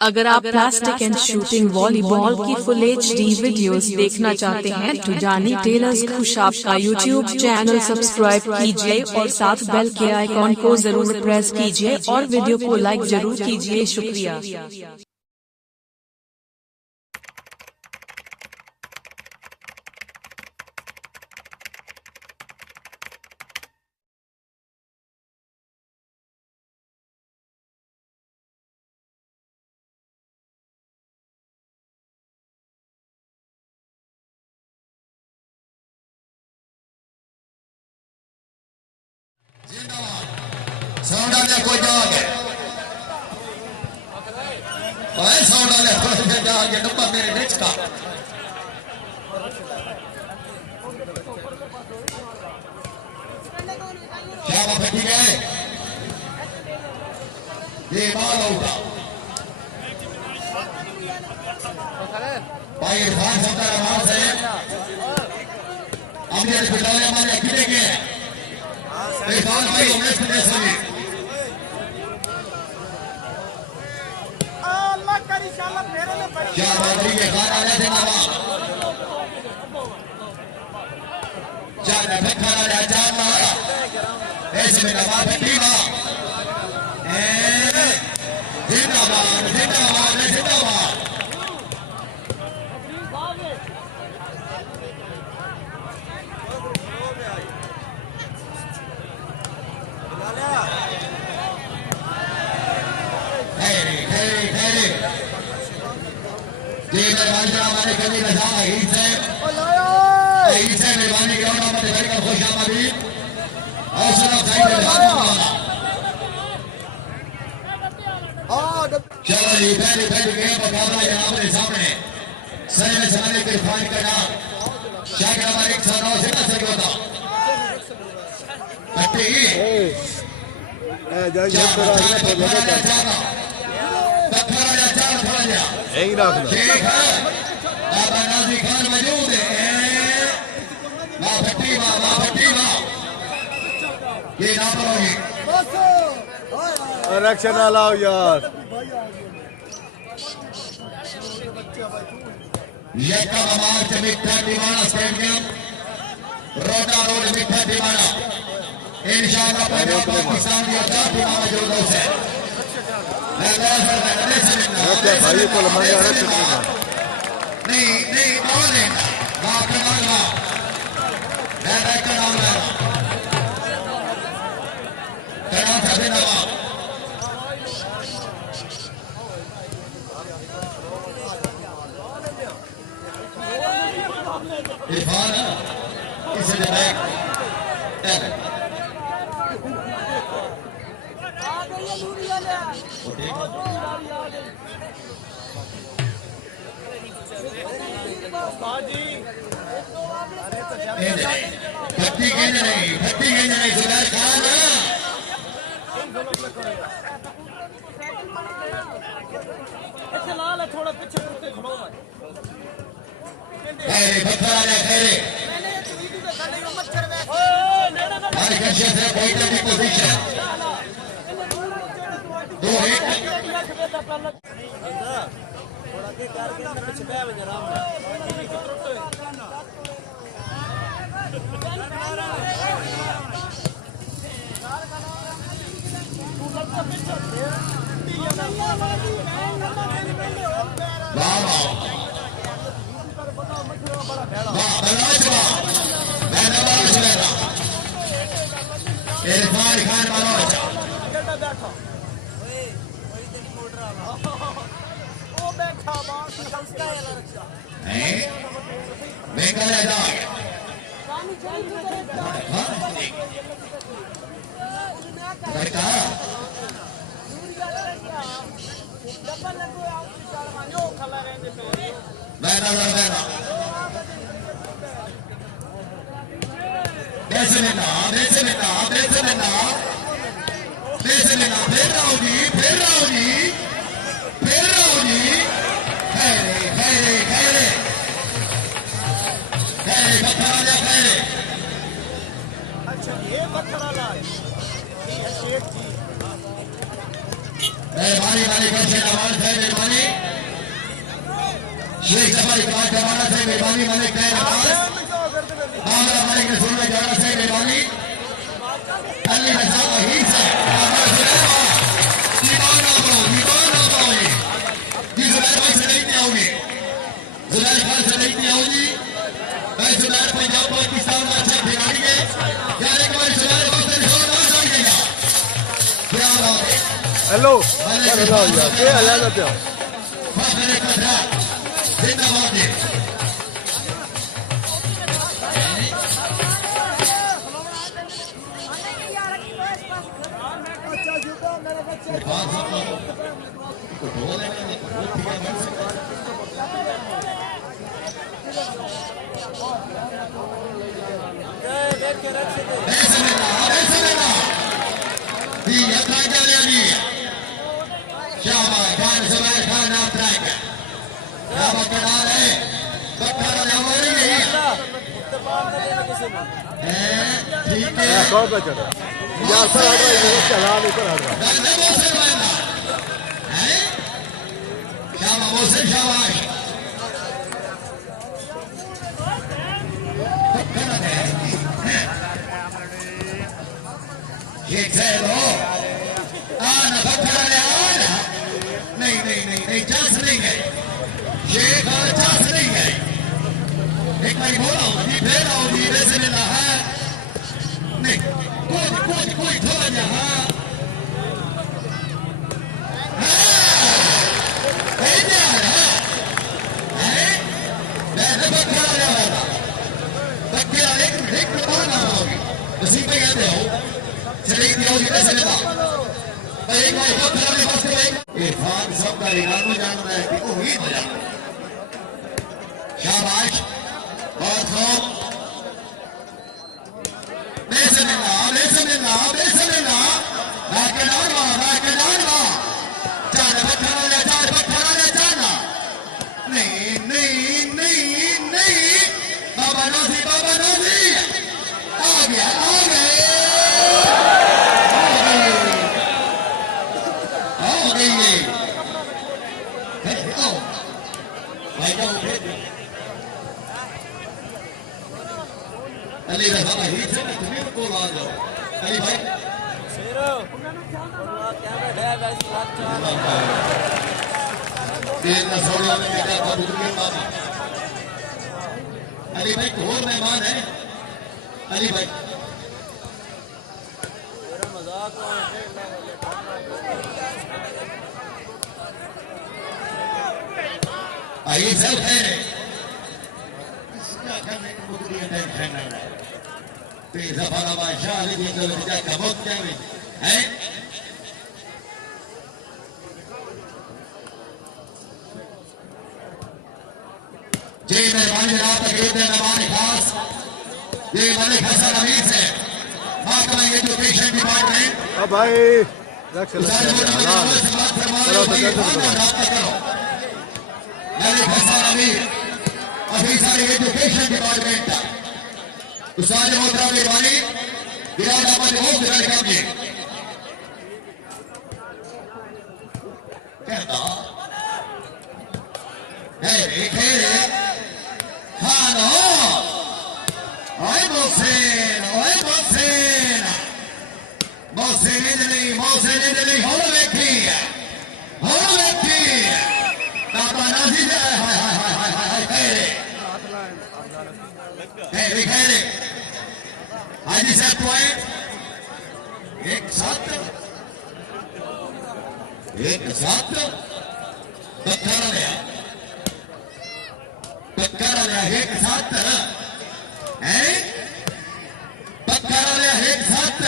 अगर आप plastic and shooting volleyball की फुल HD वीडियोस देखना चाहते हैं तो जानी टेलर्स खुशाब का यूट्यूब चैनल सब्सक्राइब कीजिए और साथ बेल के आइकॉन को जरूर प्रेस कीजिए और वीडियो को लाइक जरूर कीजिए। शुक्रिया। साउंड डाले कोई जागे ओए साउंड डाले कोई जागे डब्बा मेरे नेच का क्या बात है? ठीक है ये बाल उठा भाई इरफान सत्तर आवाज है हमने पिटाने हमारे अकेले के इरफान भाई उन्हें सुने सभी क्या बातरी के खाना ले देना चार खड़ा ले चार मारा ऐसे में नवाब टीमा जिंदाबाद जिंदाबाद जिंदाबाद हमारे कभी नजारा ईद से मेहरबानी करो हमारे घर का खुश आमदी हौसला चलो ये पहले गेम मुकाबला यहाँ अपने सामने सर में समाने के फाइन का नाम शायद हमारे 109 से ना सही होता कट्टी यही रखना बाबा नाजी खान मौजूद है माँ भट्टी ये ना पड़ोगी रक्षा ना लाओ यार ये का मार्च मिठा दीवाना स्टेडियम रोटा रोड मिठा दीवाना इंशाअल्लाह पंजाब पाकिस्तान की आजाद दीवाना जो दोस्त है भाई को लंबा नहीं बोल दे बाप रे मालवा मैं का नाम ले तेरा साथे नवाब इरफान इसे दे बैक भट्टी के नहीं जुबैर खान थोड़ा पीछे खड़ो पोजीशन इरफान खान मनोज मेहरबानी वाली शेख जफर इकबाल जमाना से मेहरबानी मलिक खैर नवाज मामला मलिक रसूल में जमाना से मेहरबानी अली रजा वहीद से दीवान हो जी जुबैर भाई से नहीं आओगे जुबैर खान से नहीं आओगी भाई जुबैर पंजाब पाकिस्तान का अच्छा खिलाड़ी है यार एक बार जुबैर को से जोरदार जाइएगा क्या बात है हेलो हेलो यार क्या हाल है क्या फखर कदरा जिंदाबाद है कौन पे चढ़ा यार सर हट रहा है चला ऊपर हट रहा नहीं चांस नहीं है शेख चांस नहीं है एक बार बोला फिर आओगी वैसे मिला है नहीं कोई थोड़ा यहाँ इरफान सब का इरादा जानता है कि उम्मीद हो जाता है शाबाश बहुत खूब बेसमिल्लाह चार पत्थर नहीं बाबा नौजी आ गया अली रजा ही से तुम्हें को ला जाओ अली भाई शेरो कैमरा है वैसे बात तीन नसोड़ियों में बेटा का दुनिया बाबा अली भाई को और मेहमान है अली भाई मेरा मजाक आइए सब है इसका करने को मुझे टेंशन नहीं है Pisa para baixar ali quando ele já acabou de ter, hein? जी मेहरबानी जनाब तकरीब में मेहमान खास ये मलिक हसन हमीद से महकमा एजुकेशन डिपार्टमेंट अब भाई रख चलो Malik Hasan Hamid officer education department उस्ताद मोहतरम मेहरबानी बिलाल अहमद मुफ्त वेलकम जी कहता है खेले खानो ओए मोहसिन इदली हो देखी बाबा नाजी हाय खेले हाजी साहब पॉइंट एक साथ पत्थर लिया एक साथ है पत्थर लिया एक साथ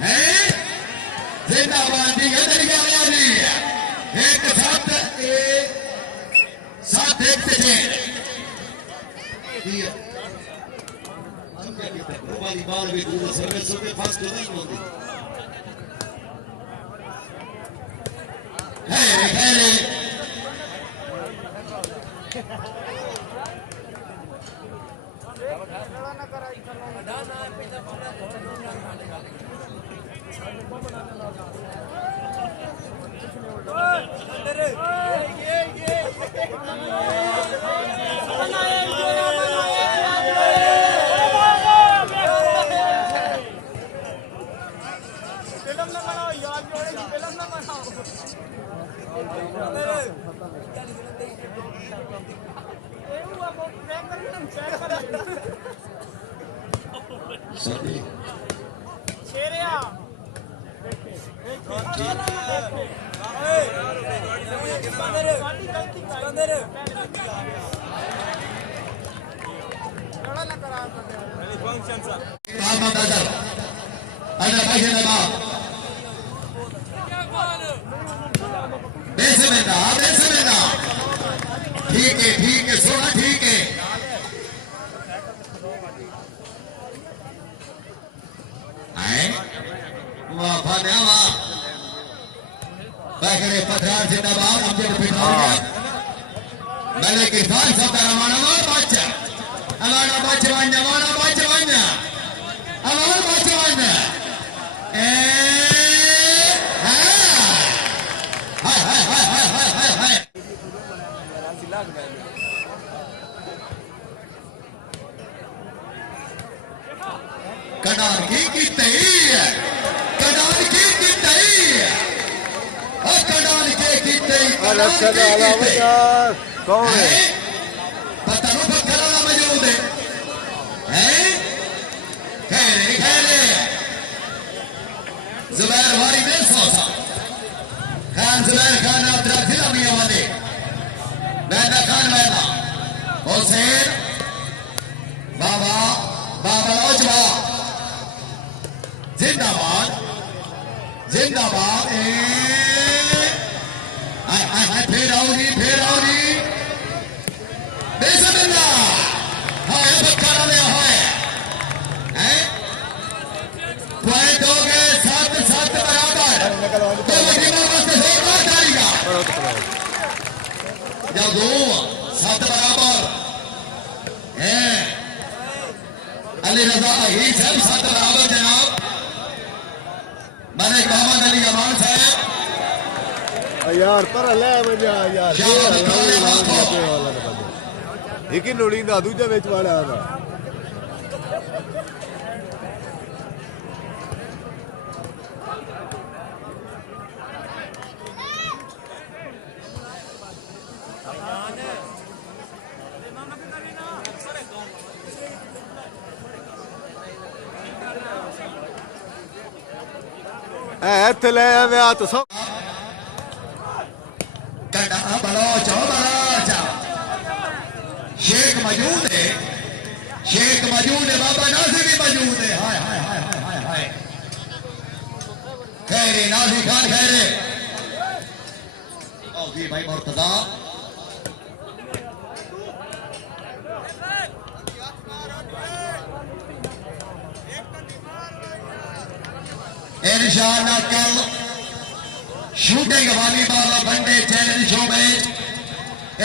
है जिंदाबाद एक साथ एक से बार भी दूर सर्विसों के पास तो नहीं होती Sorry. ठीक है सोना ठीक है वाह फाने वाह बैठे पथरार जिंदाबाद अब्दुल फिदार मैंने किसान सब रवाना मार बच्चा हमारा बचवाना हमारा बचवाना ए हाय हाय हाय हाय हाय हाय हाय कनार की तई कनार की तई और कनार की तई यार कौन है पता नहीं पत्थर वाला मौजूद है खैरे जुबैर वाली में सोसा खान जुबैर खान अब्दुल जिला मियां वाले मैदा खान मैदा हुसैन बाबा ओजवा जिंदाबाद जिंदाबाद फिर आओगी बेसमिल्ला हाय बच्चा ले हाय पॉइंट हो गए 7-7 बराबर तो वकीलों से होगा जाएगा जब 2-7 बराबर है अली रजा ही सब 7 बराबर जनाब मैंने मोहम्मद अली अमान साहब यार पर ले मुझे यार एक ही लोड़ींदा दूजा ਵਿੱਚ ਵਾਲਾ ਦਾ ਇੱਥੇ ਲੈ ਆਇਆ ਤੂੰ शेख मौजूद है बाबा नासिर भी मौजूद है हाय हाय हाय हाय हाय हाय खैरे नासिर खान खैरे और जी भाई मुर्तजा इंशाअल्लाह कल shooting volleyball one day challenge show में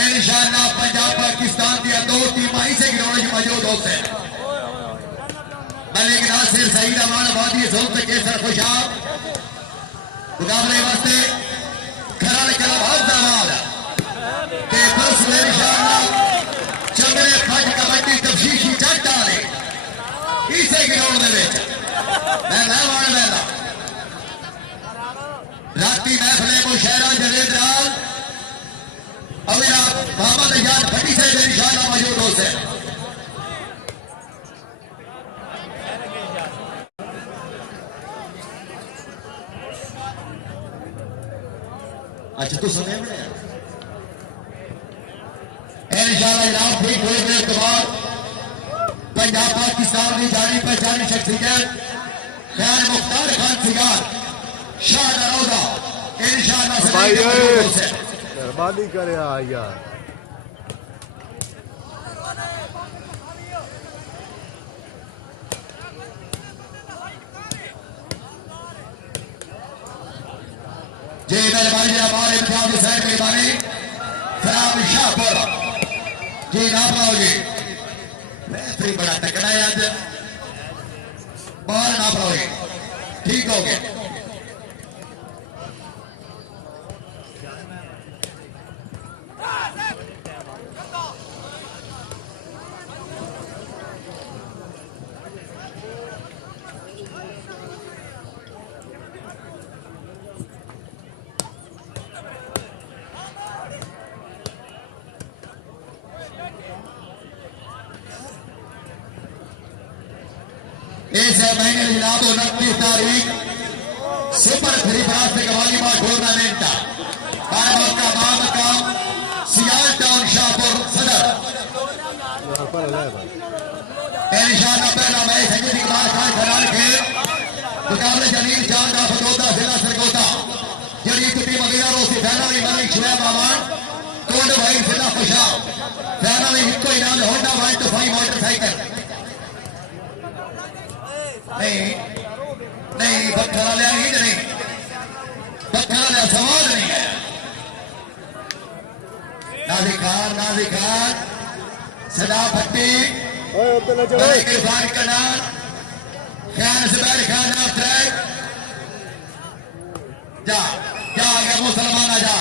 इंशाअल्लाह पंजाब पाकिस्तान की 2 टीमां इसे ग्राउंड में मौजूद होते हैं मलिक नासिर सईद अमान आबादी जुल्फ केसर खुशाब मुकाबले वास्ते खराल कलाबाद दामाद के बस इंशाअल्लाह चंद्रे फट कबड्डी तफशीशी जट डाले इसे ग्राउंड में मैं मेहमान मेला राती महफिले मुशहरा जवेद राल और मेरा मोहम्मद याद भट्टी से इंशाअल्लाह मौजूद हो से अच्छा तो समय में इंशाअल्लाह जनाब ठीक हुए देर के बाद पंजाब पाकिस्तान की जानी पहचानी शख्सियत खैर मुख्तार खान सिगार शाह नरोदा इंशाअल्लाह मेहरबानी करे यार जी मेहरबानी हमारे इम्तियाज हुसैन मेहरबानी फराम शाहपुर जी नाम लाओ जी बेहतरीन बड़ा तकड़ा है आज बाहर नाम लाओ जी ठीक हो गया इस महीने जनाब 29 तारीख सुपर 3 फरास्ते वॉलीबॉल टूर्नामेंट का सियाल टाउन शाहपुर सदर इंशाअल्लाह पहला मैच सैयद इकबाल खान खराल के मुकाबले जमीन जान का फतोदा जिला सरगोदा जड़ी टीम वगैरह रोसी फाइनल में मलिक शुएब अमान कोड भाई जिला खुशाब फाइनल में इको इनाम होंडा 125 मोटरसाइकिल नहीं बखरा लिया नहीं बखरा लिया सवाल नहीं है नाजी खान सदा भट्टी इरफान कनान खान जुबैर खान ऑफ ट्रैक जा आगे मुसलमान आ जा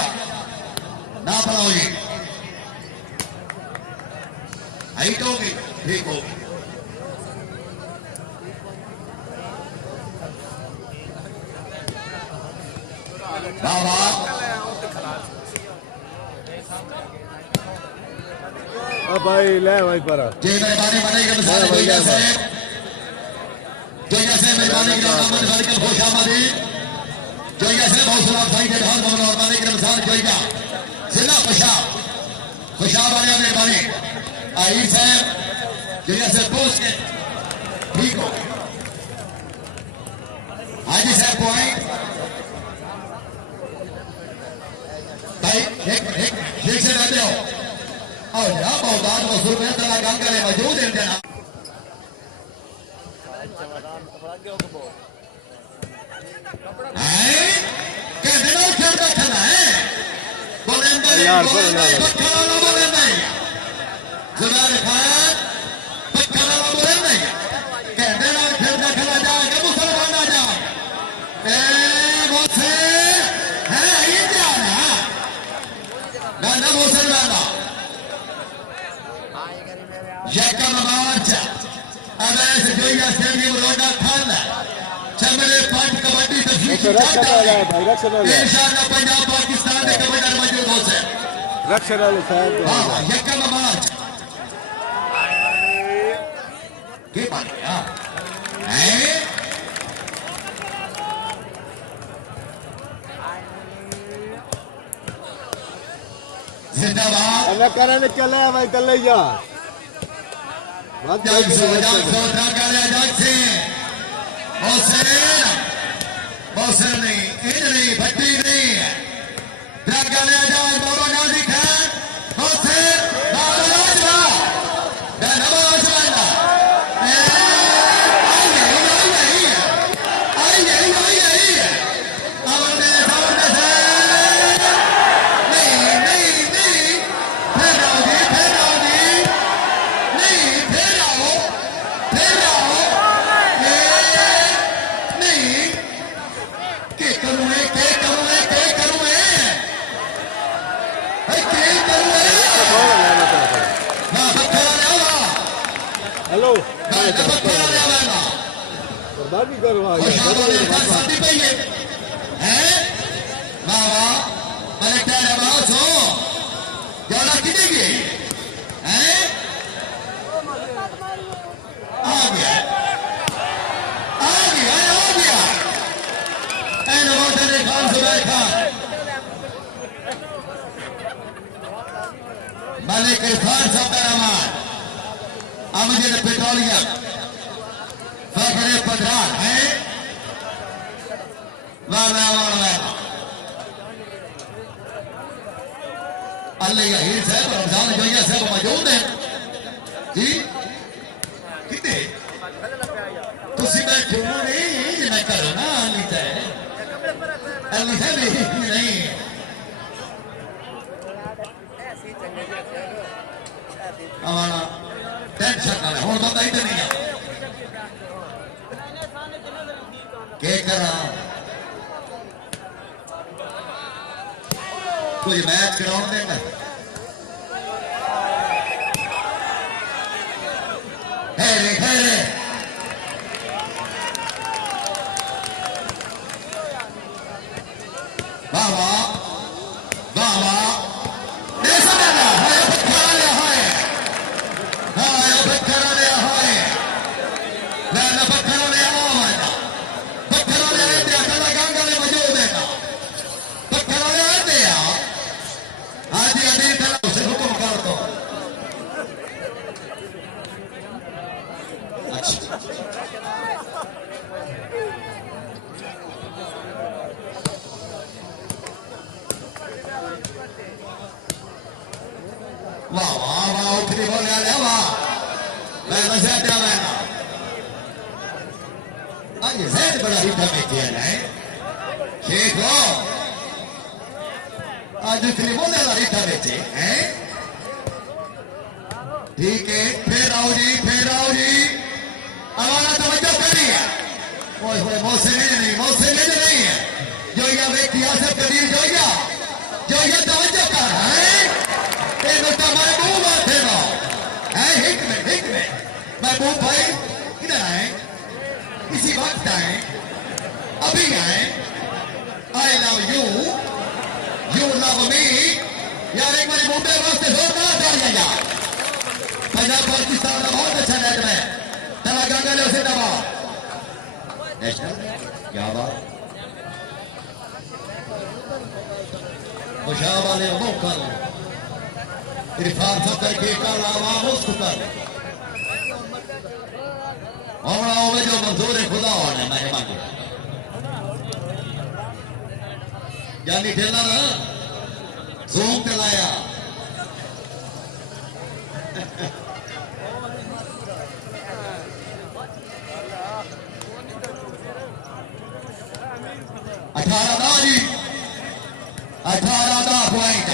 ना पड़ाओगे हाइट होगी ठीक होगी बाबा भाई ले भाई पर जी मेहरबानी बनेगी मिसाल जोइया से मेहरबानी का मोहम्मद वालिक खुशामदी जोइया से बहुत सारा भाई के हाथ में और मालिक का मिसाल जोइया जिला खुशाब वाले मेहरबानी आई से जोइया से पोस्ट के ठीक हो हाजी साहब पॉइंट भाई एक से रहते हो और जहाँ बहुताज वसूल में तला काम करे मौजूद है जना कहते ना खेल बैठना है बोले नहीं जुबान खान बखरा बोले नहीं कहते ना खेल बैठना जाएगा मुसलमान आ जाए मुझसे है ये जाना ना मुसलमान यकम मार्च अवैध जोइया स्टेडियम रोडा खाना चमले पांच कबड्डी इंशाअल्लाह पंजाब पाकिस्तान के कबड्डी मौजूद हो से रक्षण वाले साहब यकम मार्च के बात है जिंदाबाद अल्लाह करने चले भाई चले यार बौसर नहीं इन नहीं भट्टी नहीं ड्रागा ले जाओ बाबा नाजी खान बौसर बाबा नाजवा नवाज वाला हेलो बर्बादी करवा मलिक इरफान साहब का रहमान अमजद पेट्रोलियम फखरे पठान है अल्लाह हीर साहब रमजान जोइया साहब मौजूद है जी कितने तुसी बैठे हो नहीं मैं करो ना अली साहब नहीं हमारा टेंशन ना ले हुन बंदा इधर नहीं क्या करा कोई मैच ग्राउंड देना है बाबा बाबा ऐसा ना है बखरा है हाँ बखरा है ना बखरा वाह वाह वाह उठनी बोले आले वाह मैं नशा क्या मैंने आज ज़ैद बड़ा रीठा में किया है शेख हो आज उठनी बोले आला रीठा में चे हैं ठीक है फिर आओ जी हमारा तवज्जो करिए ओए होए मौसे नहीं है जो ये व्यक्ति आसफ कदीर जो ये तवज्जो कर है ये नुक्ता महबूब आते ना है हिक में महबूब भाई किधर आए किसी वक्त आए अभी आए I love you love me यार एक बार मुंबई वास्ते जोरदार तालियां यार पंजाब पाकिस्तान का बहुत अच्छा नेट में चला गंगा ले उसे दबा नेशनल क्या बात मुशाह वाले मौका इरफान सदर के कल आवाम उसको कर और में जो मंजूर खुदा होने मैंने मांगे यानी टेलर जूम चलाया अठारह पॉइंट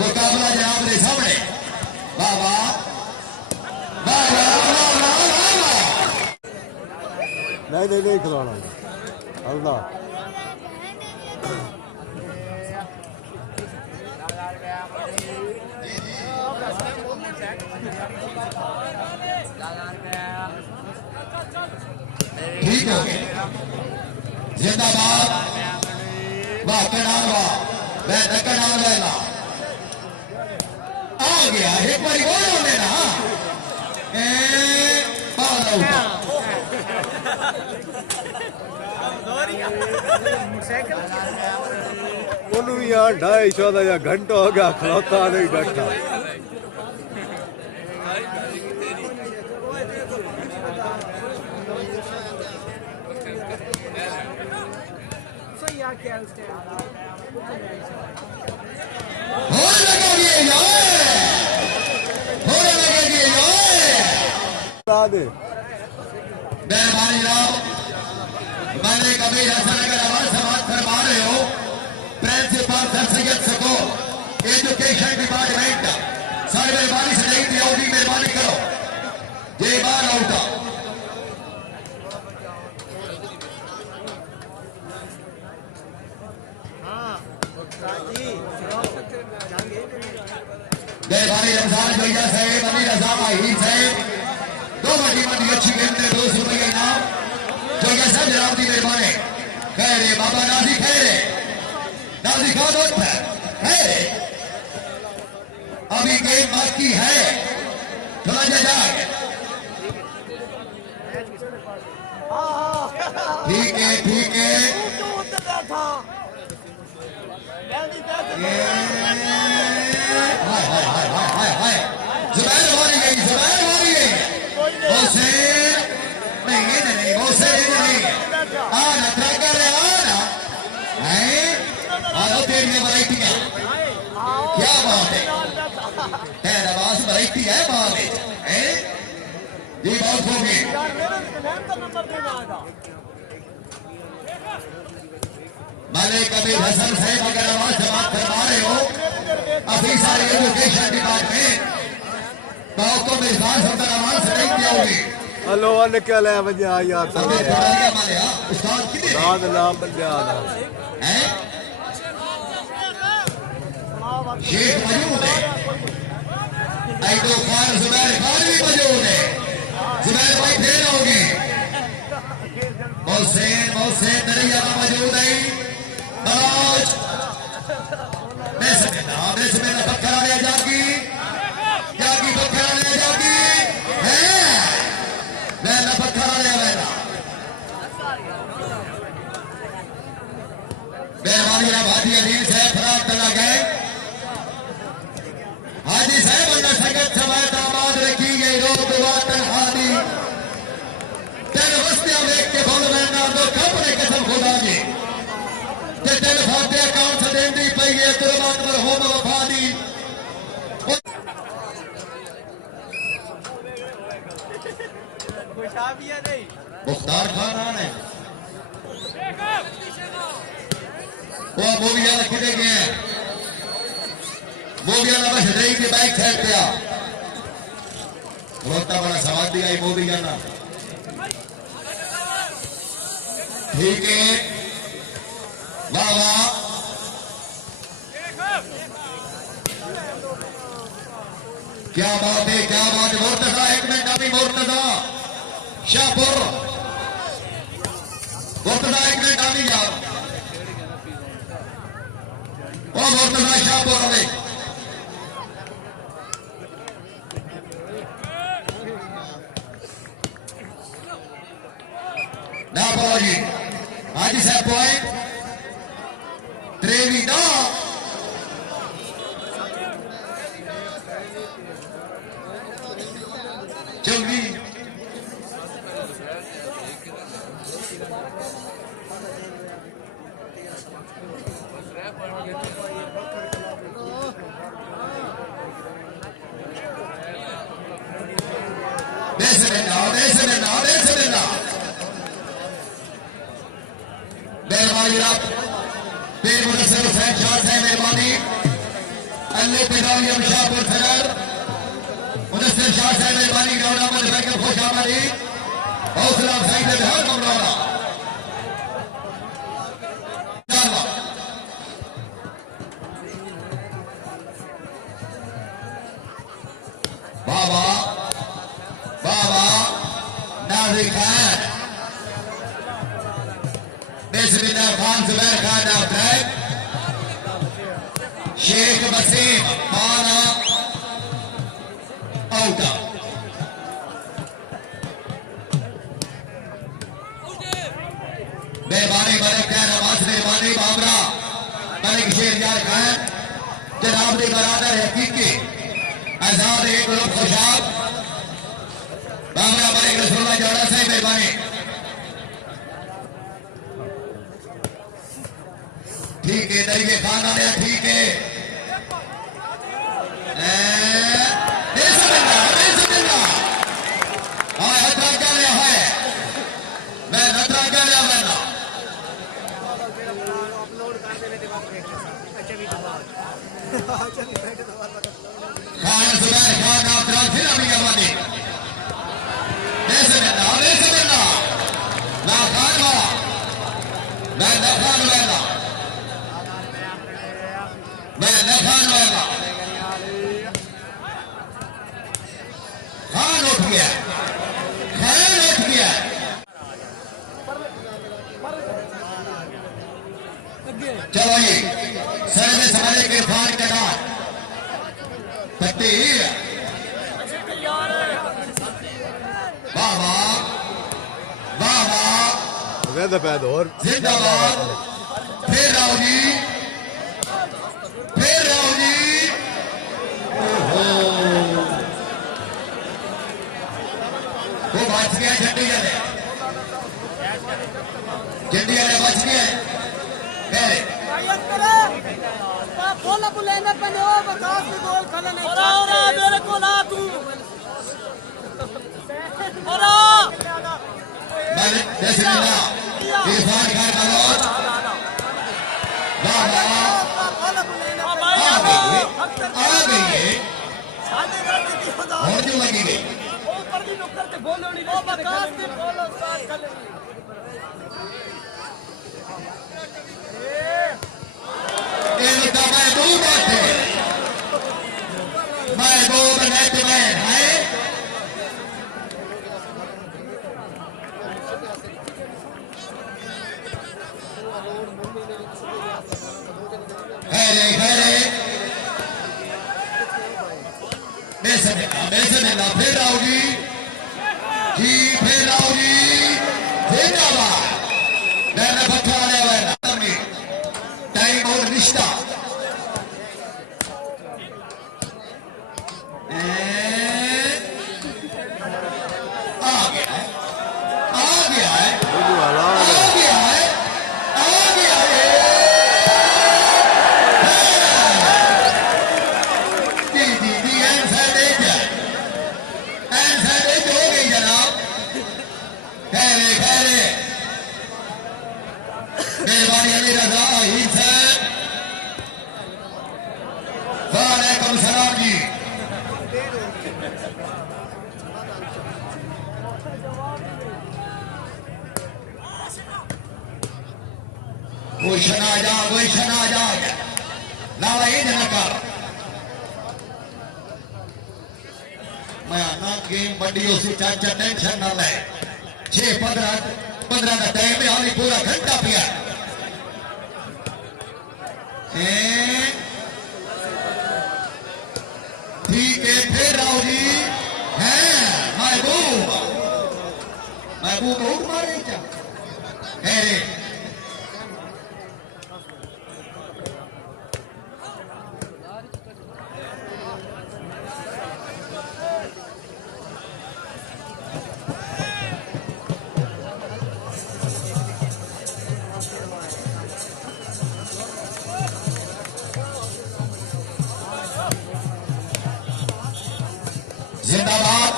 मुकाबला जनाब के सामने वाह वाह नहीं खिलाना अल्लाह ठीक हो गया जिंदाबाद वाह कनाल वाह मैं कनाल लेना आ गया एक बार गोल होने ना बाल आउट ਉਹਨੂੰ ਵੀ ਯਾਰ 250 ਦਾ ਜਾਂ ਘੰਟਾ ਹੋ ਗਿਆ ਖਲੋਤਾ ਨਹੀਂ ਬੈਠਾ मेहरबानी जनाब मैंने कभी ऐसा अगर आवाज समाज फरमा रहे हो प्रिंसिपल सर सैयद सको एजुकेशन डिपार्टमेंट सर मेहरबानी से नहीं दिया होगी मेहरबानी करो ये बार आउट मेहरबानी रमजान जोइया साहेब अली रजा माहिर साहेब दो बड़ी अच्छी गेम में 200 रुपये इनाम जोइया साहब जनाब की मेहरबानी खैर बाबा नाजी खैर नाजी खान खैर अभी गेम बाकी है थोड़ा जाए ठीक है जुबैर मारी गई नहीं नखरा कर रहे तेरी वैरायटियां क्या बात है आवाज वैरायटी है बात है ये बात होगी मलिक कबीर हसन साहब अगर आवाज जमात करवा रहे हो ऑफिसर एजुकेशन डिपार्टमेंट तो मिजाज सदर आवाज से नहीं किया होगी हेलो निकल है बजा यार नाद नाम बजा हैं शेख मौजूद है ऐडो खान जुबैर खान भी मौजूद है जुबैर भाई फेल होगी मौसेन दरिया मौजूद है आज मैं समेत पत्थर आने जागी पत्थर आने जागी है मैं पत्थर आने वाला मेहरबानी हाजी अजीज साहब फरार चला गए हाजी साहब अंदर संगत सभा दामाद रखी गई रोक वातन हादी तेरे वस्तियां देख के बोल मैंने दो कपड़े कसम खुदा जी ते तेरे फाते अकाउंट से देंदी पई है कुर्बान पर होम वफादी मुख्तार खान आने वो मूवी वाला कितने गए हैं मूवी वाला बस रही की बाइक साइड पे आ रोता बड़ा सवाल दिया मूवी जाना ठीक है वाह वाह क्या बात है मुर्तजा एक मिनट अभी मुर्तजा शाहपुर मुर्तजा एक मिनट अभी यार ओ मुर्तजा शाहपुर अभी ना जी हाजी साहब पॉइंट त्रेवी ना चौधरी मेहरबानी आप पीर मुदस्सिर हुसैन शाह साहब मेहरबानी अल्लाह पेदारियम शाहपुर सदर मुदस्सिर शाह साहब मेहरबानी ग्राउंड अहमद बैकर खुश आमदी हौसला अफजाई से हर कमराना बाबा बाबा नाज़िर खान बिस्मिल्लाह खान जुबैर खान नाफ्रैक शेख वसीम माना आउटा मेहरबानी मलिक खान नवाज मेहरबानी बाबरा मलिक शेरयार खान जनाब ने बरादर हकीकी आजाद एक ग्रुप खुशाब बाबरा मलिक रसूलुल्लाह जोड़ा से मेहरबानी ठीक है दरिए खान आया ठीक है मैं नतरा क्या लिया मैंने खान सुबह खान आप फिर अभी करवानी ना खान वाला मैं न खान वाला मैं न खान वाला खान उठ गया चलो ये सर में समाने के फाड़ के बाद पत्ती बाबा बाबा वैदा पैद और जिंदाबाद फिर राव जी वो बच गया झंडी वाले बच गया बोला बुलाने पे नहीं हो बकास में गोल खाना नहीं और मेरे को ना तू और मैंने जैसे ना इरफान खान का रोड बाबा आ गई है और जो लगी गई ऊपर भी नुक्कर के बोलो नहीं वो बकास में बोलो स्टार्ट कर महबूब नेट में है बेसने फिर आओगी जी फिर आओगी जिंदाबाद मैंने बतवाने वाला टाइम और रिश्ता वालेकुम सलाम जी। गुलशन आजाद नाला ये जनकर मैं आना गेम बड़ी उसी चाचा टेंशन ना ले 6-15 का टाइम है हाली पूरा घंटा पिया ठीक है फिर राव जी हैं महबूब बहुत मारे क्या है रे जिंदाबाद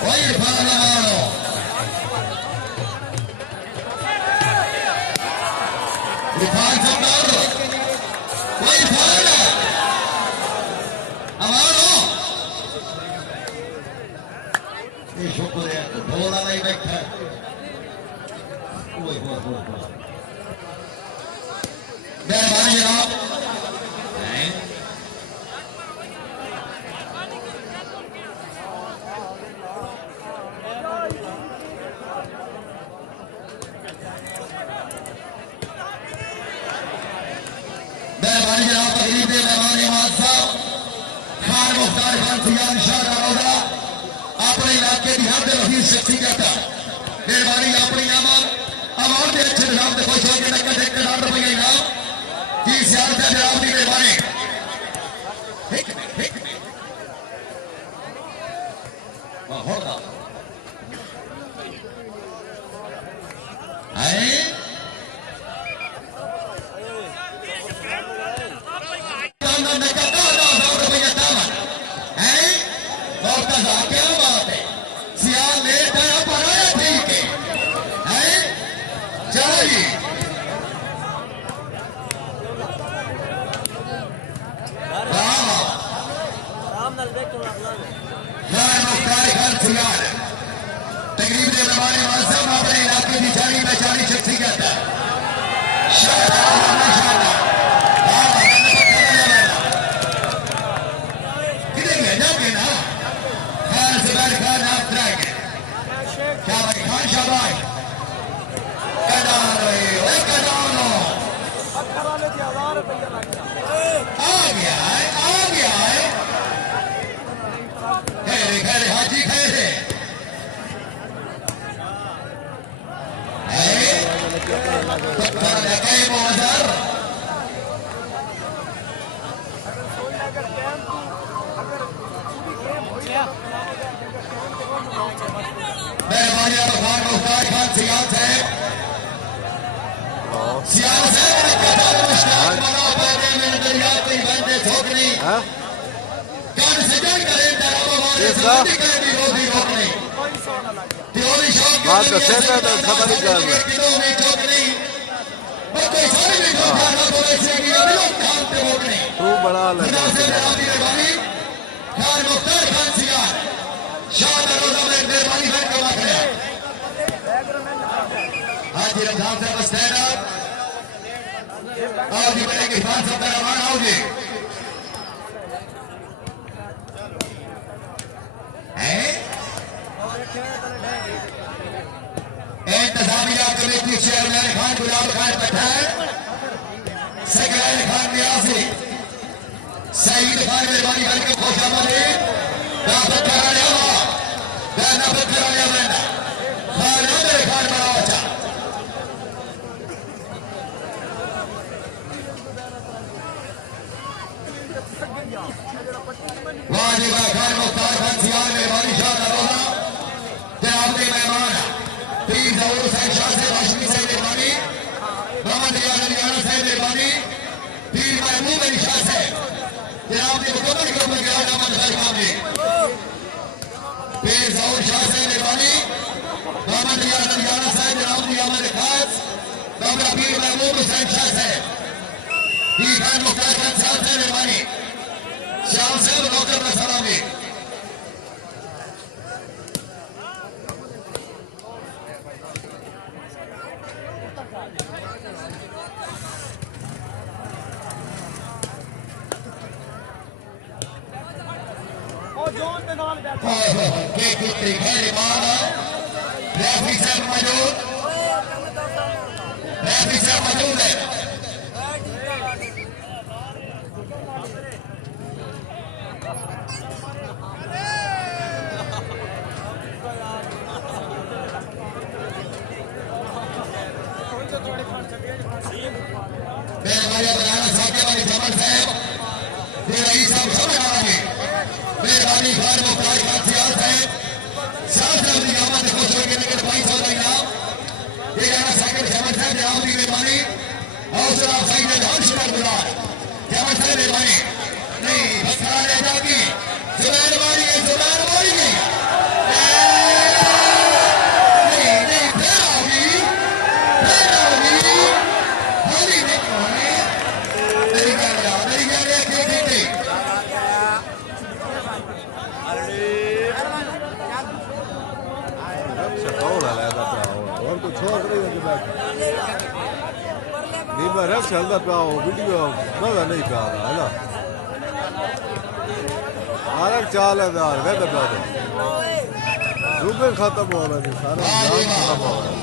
कोई फल न मारो रिफान सरदार कोई फल हमारो ये शुक्र है भोला नहीं बैठा मेहरबानी जनाब मेहरबानी जनाब तकरीब के मेहमान इमाम साहब खान मुख्तार खान सियान शाह नरोदा अपने इलाके की हद रफीक शख्सियत मेहरबानी अपनी नाम अवार्ड के अच्छे जनाब से खुश होकर नक्कड़ ₹1 इनाम जी सियाल साहब जनाब की मेहरबानी क्या बात है सियाल लेट है पर आया ठीक है चलो जी तकरीब के जमाने मौसम अपने इलाके की जानी पहचानी शख्सियत है कितने जाके ना खान जुबैर खान आप कराएंगे क्या भाई खान शाबाश आ गया है खैर हाजी खैर मेहरबानी खान मुख्तार खान सियाल साहब बात दसे पे तो खबर ही कर तू बड़ा लगा खान मुख्तार खान सियाल शाह नरोदा में मेहरबानी खान का वाकया हाजी रमजान साहब स्टैंड अप आओ जी मेरे किसान साहब रहमान आओ जी इंतजामिया कमेटी चेयरमैन खान गुलाब खान पठान सेक्रेटरी खान नियाजी सईद खान मेहरबानी करके खुशामदी दावत कराने वाला दावत कराने वाला खान मेरे खान बड़ा अच्छा वाजिबा खान मुख्तार खान सियाल मेहरबानी शाह नरोदा जनाब के मेहमान पीर जहूर साहब शाह से हाशमी साहब मेहरबानी मोहम्मद रियाज अलियाना साहब मेहरबानी पीर महबूब अली शाह साहब जनाब के मुकम्मल को बगैर नाम खान जी पीर जहूर शाह साहब मेहरबानी मोहम्मद रियाज अलियाना साहब जनाब की आमद खास डॉक्टर अमीर महबूब हुसैन शाह साहब ही खान मुख्तार खान साहब से मेहरबानी श्याम साहब डॉक्टर का सलामी रेफरी साहब मौजूद है मेहरबानी खान मुख्तार खान सियाल साहब शाह साहब की आमद खुश होकर निकल 500 का इनाम ये गाना साकिब जमन साहब जनाब की मेहरबानी हौसला अफजाई ने जान शुक्र गुजार जमन साहब मेहरबानी नहीं बखरा ले जागी जुबैर मारी गई नहीं नहीं फिर आओगी होली नहीं होने नहीं कह रहा ठीक और तो छोड़ रही है बैठ नहीं मैं रेफ चलता पे आओ वीडियो मजा नहीं पे आ रहा है ना आरक चाल है यार वे तो पे रूपे खत्म हो रहा है सारा नाम खत्म हो रहा है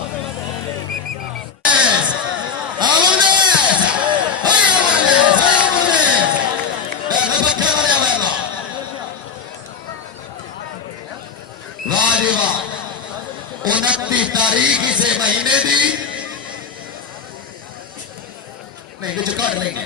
वाह जी वाह 29 तारीख इसे महीने दी नहीं कुछ काट लेंगे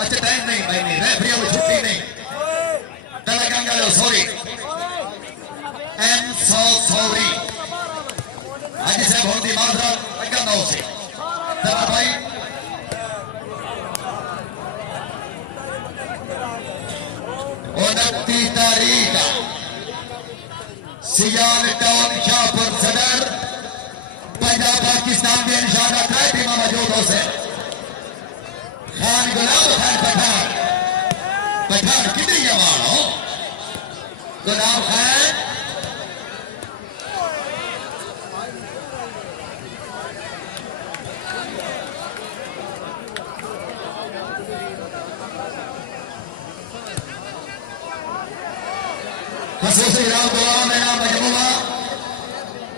अच्छा टाइम नहीं रेफरियों में छुट्टी नहीं सॉरी I'm so sorry. आज से बहुत ही माजरत अगर ना हो से तब भाई 29 तारीख सियाल टाउन शाहपुर सदर पंजाब पाकिस्तान के निशाना ट्राई टीम मौजूद हो से खान गुलाम खान पठान कितनी जवान हो गुलाम खान खसूसी राव दुआ मेरा मजमुआ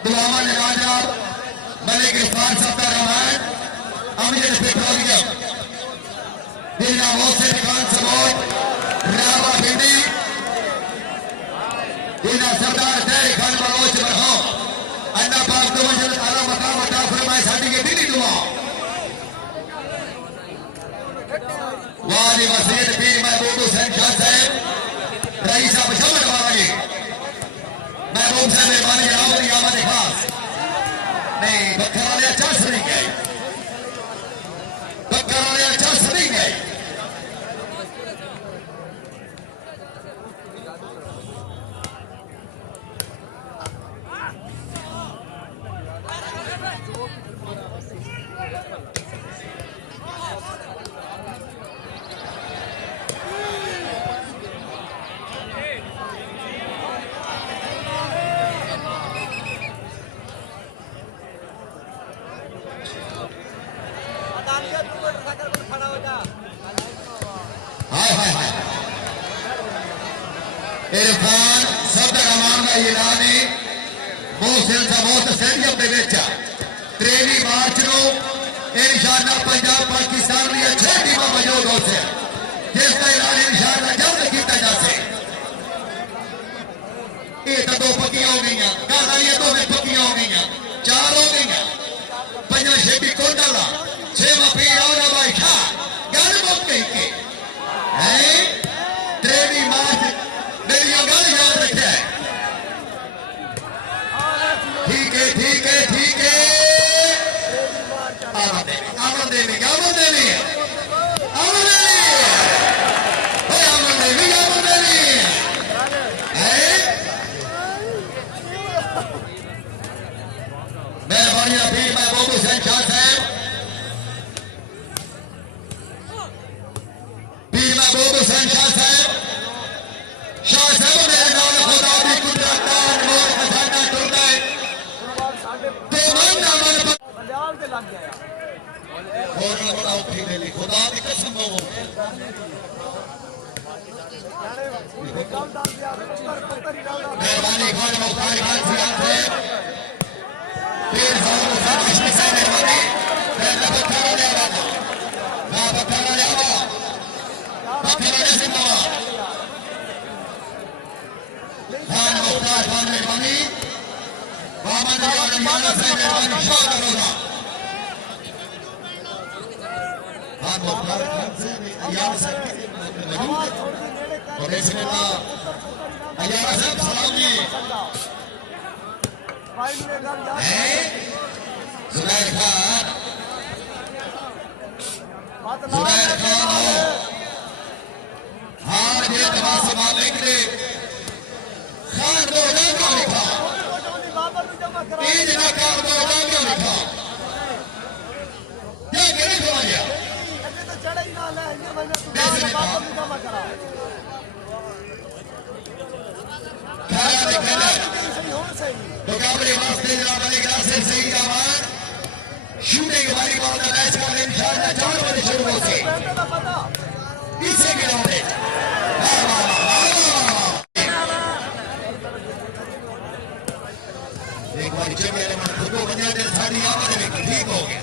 दुआमा नवाजाब मलिक इरफान साहब का रहमान अमीर पेट्रोलियम दिलना मोहसिन खान सबोत रावा भिंडी दिलना सरदार तैरी खान बलोच बरहों अल्लाह पाक तो वजल आला मकाम अता फरमाए साडी के दिली दुआ वाली वसीयत पीर महबूब हुसैन शाह साहब रईस साहब शमन वाली महबूब साहब मेहरबानी जनाब आमद खास नहीं बखराले चस नहीं गए इरफान सदर अमान का ऐलान है मोहसिन सबोत स्टेडियम के विच 23 मार्च को इंशाअल्लाह पंजाब पाकिस्तान की अच्छी टीम मौजूद हो से जिसका ऐलान इंशाअल्लाह जल्द किया जाए। ये तो दो पक्कियां हो गई गल ये दो पक्कियां हो गई 4 हो गई पंजा शेटी कोंडला 6वां पीर और भाई शाह गल मुक गई के है 23 मार्च मेरी गल याद रखा है हुसैन शाह साहब मेरे नाल खुदा दी कुदरत दा नूर खजाना टुरदा है ते मन ना मन बलियाल दे लग गया और बड़ा औखी मेरी खुदा दी कसम हो मेहरबानी खान मुख्तार खान सियाल साहब पीर साहब हुसैन चिश्ती साहब मेहरबानी मैं पत्थर ले आवा ना पत्थर ले आवा पत्थर ले सिंधवा खान मुख्तार खान मेहरबानी मोहम्मद यार याना साहब मेहरबानी शाह करोगा खान मुख्तार खान से यार साहब मौजूद और बिस्मिल्लाह अयारा साहब सलाम जी जुबैर खान हो हार के तमाम मालिक ने खान को डांगा लिखा तीन नकार को डांगा लिखा क्या कहने को आया चढ़ा ही ना ले ये मैंने मुकाबले वास्ते जनाब अली ग्लासेर सही आवाज शूटिंग वाली बॉल का मैच का इंशाअल्लाह 4 बजे शुरू होगी पीछे गिराओगे एक बार जब यार मन खुद को बना दे सारी आवाज में ठीक हो गया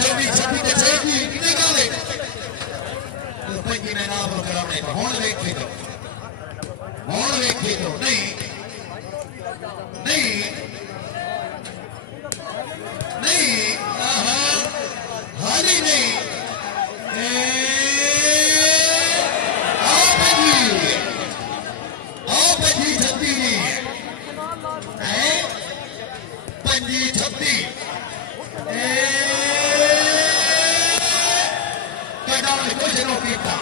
24 26 के 6 की कितने गाले तो पंजी में नाम कराने को होन देखी तो नहीं नहीं नहीं हाली नहीं आओ पंजी छत्ती नहीं है पंजी छत्ती कडान कुछ नो पीता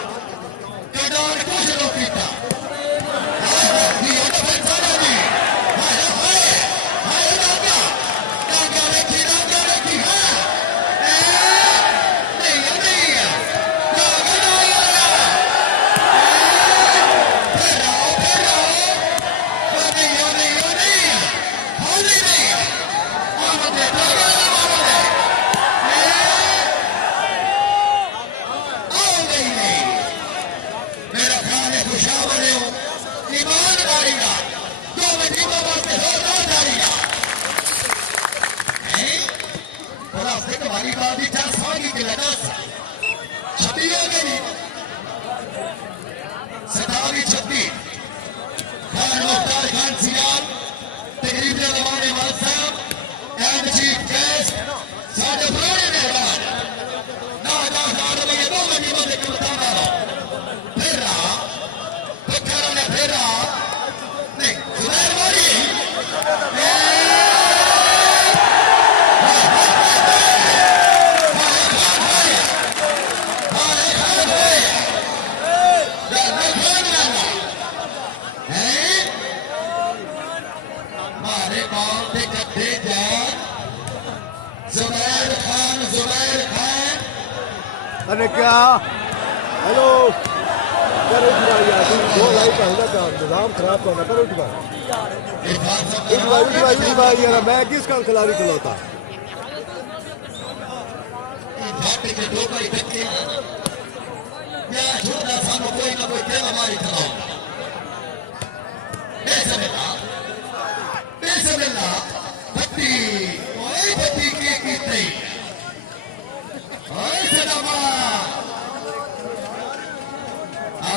अरे क्या हेलो कर उठ यार तुम दो लाइट पहला का निजाम खराब करना कर उठ यार मैं किस का खिलाड़ी खिलौता कोई ना कोई खेल हमारी खिलाओ भट्टी की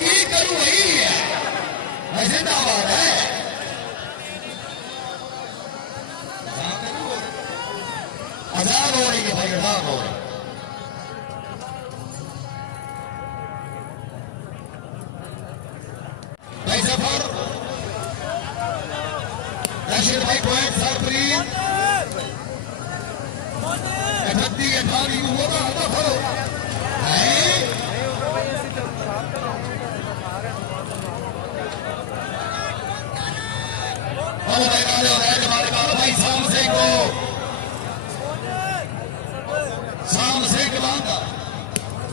की करूँ जिंदाबाद है आजाद हो रही है भाई आजाद हो रही भाई सफर रशीद भाई पॉइंट सरप्रीज 38 होगा अब बैठा दे और हमारे काल भाई शाम सिंह को शाम सिंह बांधा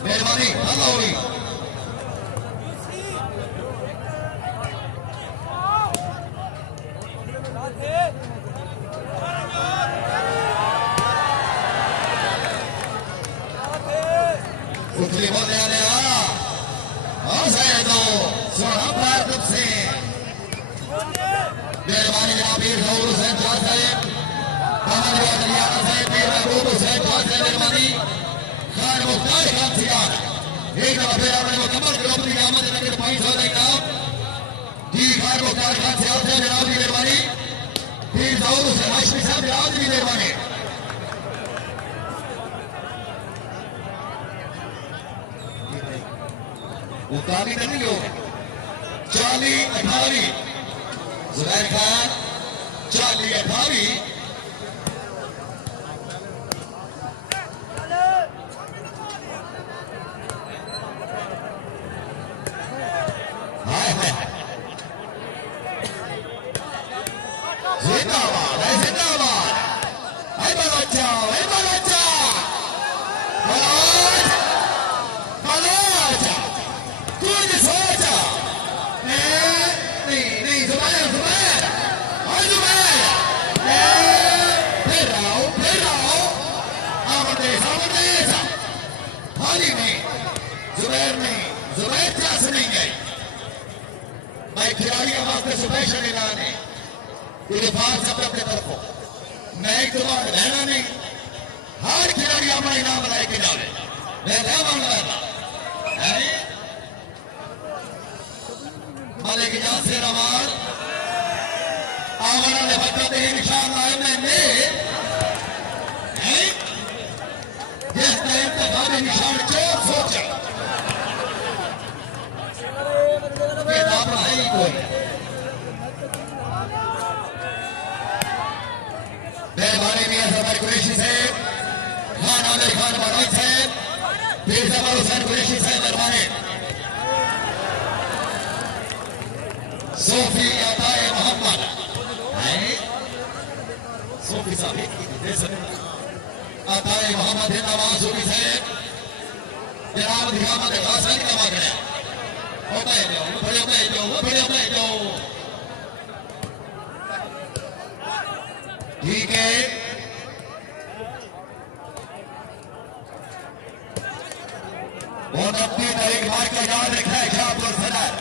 मेहरबानी हल्ला हुई उठली बोलने आने और शायद सोना भारत से मेहरबानी जनाब पीर जहूर हुसैन खान साहब हमारे हरियाणा साहब पीर महबूब हुसैन खान साहब मेहरबानी खान मुख्तार खान सियार एक दफा फिर आपने मुकम्मल ग्रुप की आमद नगर पॉइंट हो जाएगा जी खान मुख्तार खान सियार साहब जनाब की मेहरबानी पीर जहूर हुसैन हाशमी साहब जनाब की मेहरबानी मुकाबले नहीं होगा 40-18 जुबैर खान 40-18 जिंदाबाद है जिंदाबाद है बच्चा कुछ सोचा नहीं जुबैर फिर आओ आमदेश हाली नहीं जुबैर क्लास नहीं गई भाई खिलाड़ियों वास्ते स्पेशल ऐलान है इरफान सब अपने तरफों मैं एक बार रहना नहीं हर खिलाड़ी अपना इनाम लेके जावे मैं क्या मांग रहा था मालिक जान से रवान आवाना ने बच्चा दे निशान लाए मैंने जिस टाइम तक हमें निशान चोर सोचा ये नाम है ही कोई मेहरबानी मियां जफर कुरैशी साहब खान आमिर खान मनोज साहब पीर जफर हुसैन कुरैशी साहब मेहरबानी सोफी अताए मोहम्मद सोफी साहब अताए मोहम्मद नवाज सोफी साहब जनाब दिखामत खास नहीं कमा गया होता है वो बड़े जो ठीक है और अपनी तारीख मार का याद रखा है शाहपुर सदर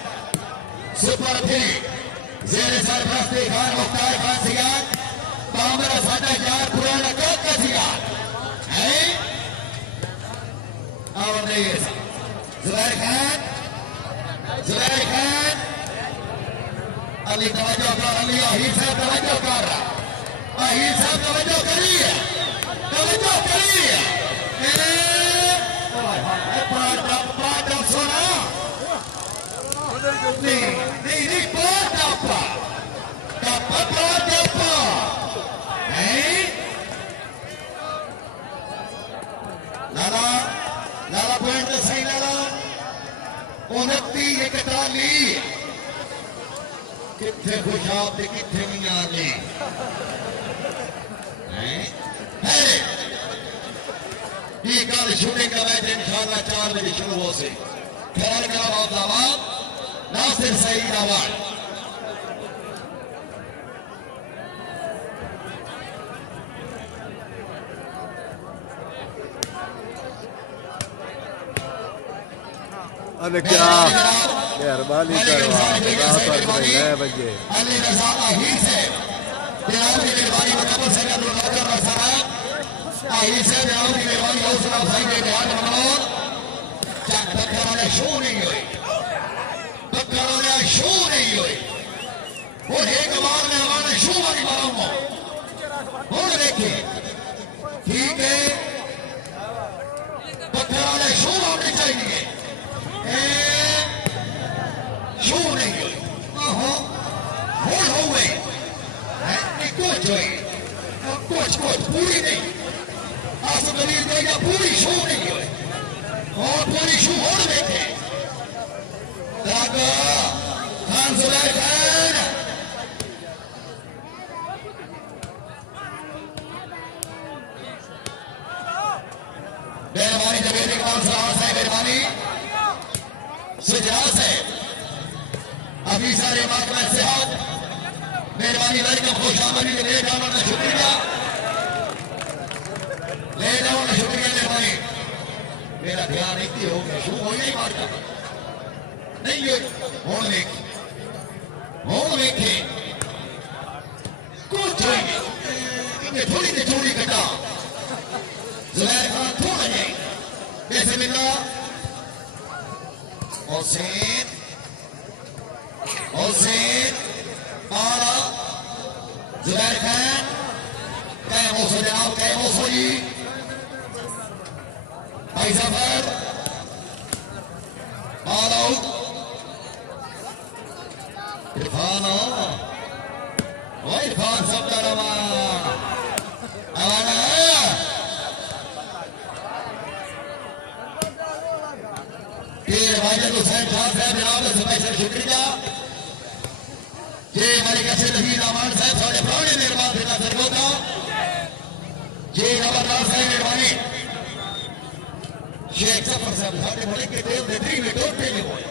सुपर थ्री जेर सरपरस्ती खान मुख्तार खान सियार कामरा साडा यार पुराना का सियार है आवाज़ जुबैर खान अली तवज्जो कर अली अहीर साहब तवज्जो कर अहीर साहब तवज्जो करिए पाटम सोना नहीं पाटप्पा लाला पॉइंट सही लाला 29-41 कितने खुशाब थे कितने नहीं आने ये कल शूटिंग का मैच इंशाल्लाह 4 बजे शुरू हो से खैर का आवाज नासिर सईद आवाज अरे क्या मेहरबानी करवा बजे अली रजा आहिर से जनाब की मेहरबानी मुकम्मल सैयद नौकर रसायन आहिर से जनाब की मेहरबानी हौसला अफजाई के बयान मनोर बकराने शो नहीं हुई वो एक बार में हमारे शो वाली मारूंगा और देखिए ठीक है बकराने शो होने चाहिए शो नहीं हुई होल हो गई कुछ पूरी नहीं आसम कबीर देगा पूरी शो नहीं हुई और पूरी शो और देखे खान जुबैर खान कौंसलर साहब मेहरबानी सुजात है अभी सारे महकमा सेहत मेहरबानी वेलकम खुशामदी ले जाने का शुक्रिया मेहरबानी मेरा ध्यान एक ही हो गया शू हो नहीं मारता नहीं ये होने देखे कुछ होंगे थोड़ी सी चोरी कटा जुबैर खान थोड़ा नहीं वैसे मिला हुसैन आला जुबैर खान कैम हो सो जनाब कैम हो सो जी भाई जफर आला इरफान इरफान सबका रवा आवाना भाईजान हुसैन खान साहब जनाब का स्पेशल शुक्रिया जे हमारे कैसे नबी रहमान साहब साढ़े पुराने मेहरबान पिता सरगोदा जे खबरदार साहब मेहरबानी शेख जफर साहब साढ़े बड़े के तेल दे 3 में 2 में